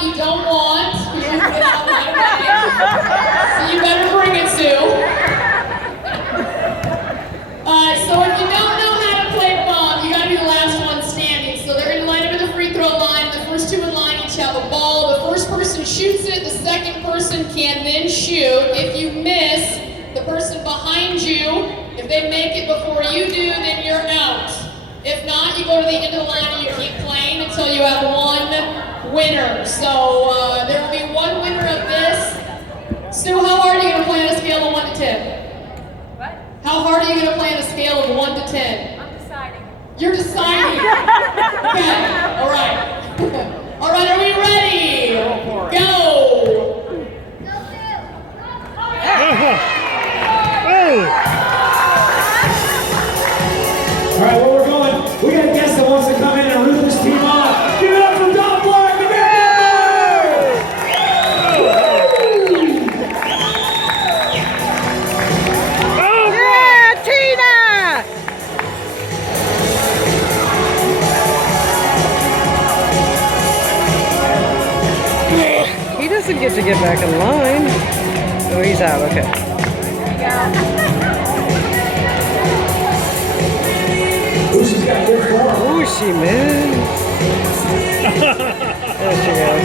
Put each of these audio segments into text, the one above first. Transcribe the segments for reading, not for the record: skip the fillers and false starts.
that you don't want. You can get out right away. So you better bring it, Sue. So if you don't know how to play ball, you gotta be the last one standing. So they're gonna line up in the free throw line. The first two in line each have a ball. The first person shoots it. The second person can then shoot. If you miss, the person behind you, if they make it before you do, then you're out. If not, you go to the end of the line and you keep playing until you have one winner. So there will be one winner of this. Sue, how hard are you gonna play on a scale of 1 to 10? How hard are you going to play on a scale of 1 to 10? I'm deciding. You're deciding? Okay, all right. All right, are we ready? Go! All right, where we're going, we got a guest that wants to come in and root this team off. Give it up for Doppler! Give it up! Get to get back in line. Oh, he's out. Okay. She's got good form. Ooshy, man. There she goes.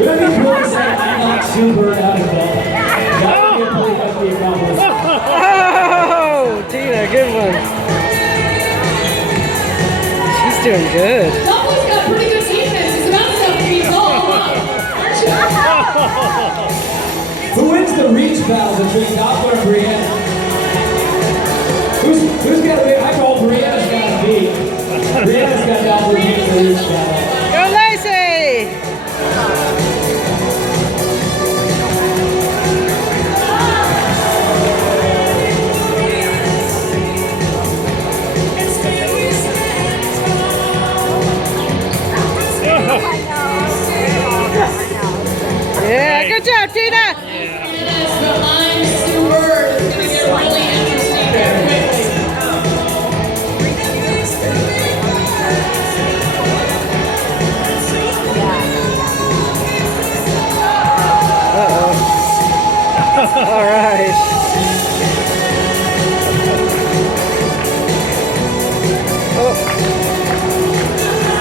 Let me put this out super out of ball. That would be a pretty hefty accomplishment. Oh, Tina, good one. She's doing good. Doppler's got pretty good defense. He's about 7 feet tall, aren't you? Who wins the reach battle between Doppler and Brianna? Who's got to I call Brianna's got to beat. Brianna's got Doppler beat the reach battle. Go Lacey! Yeah, good job, Tina! Minutes behind Sue Bird. It's going to get really interesting very quickly. All right. Oh.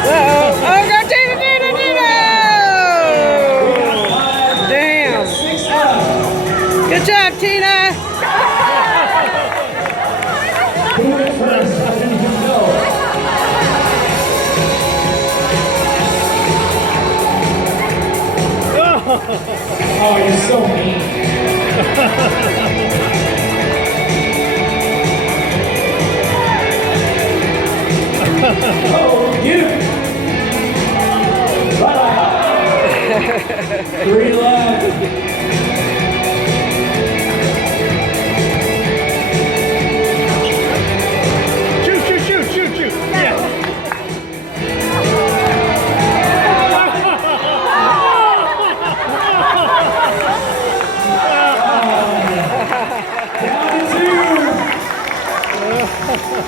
Uh-oh. Oh, go Tina, Tina, Tina! Damn. Good job, Tina. Who went first? I didn't even know. Oh, you're so mean. Oh, you! Bye-bye. 3 left.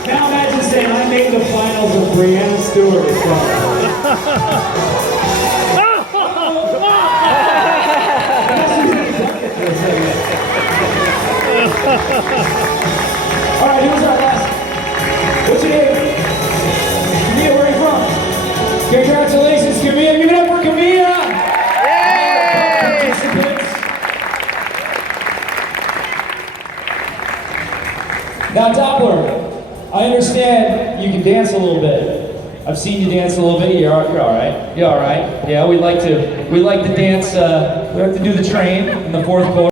Now imagine saying I made the finals with Brianna Stewart or Alright, who's our last? What's your name? Camilla, where are you from? Congratulations, Camilla. Give it up for Camilla! Yay! Now, Doppler, I understand you can dance a little bit. I've seen you dance a little bit. You're all right. You're all right. Yeah, we like to dance. We have to do the train in the fourth quarter.